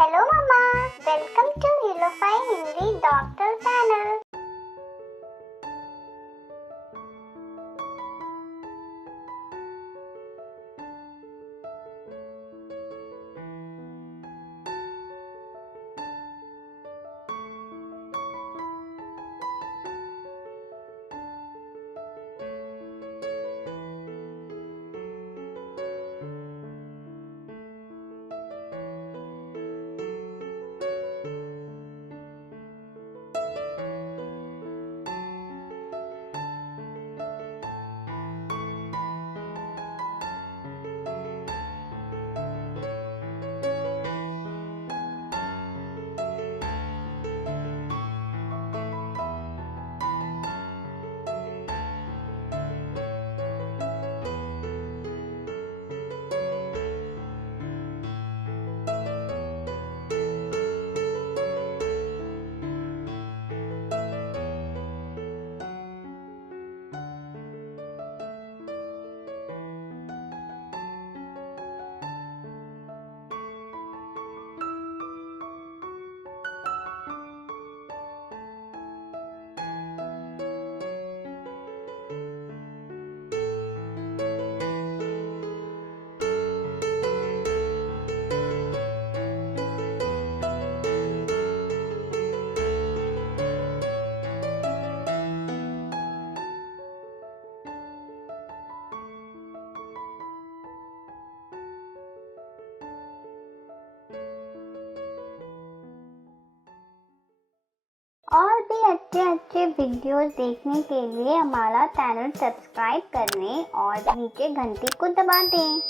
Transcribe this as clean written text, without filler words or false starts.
Hello Mama, welcome to Hilofy Hindi Doctor Channel. और भी अच्छे अच्छे वीडियोस देखने के लिए हमारा चैनल सब्सक्राइब करने और नीचे घंटी को दबा दें।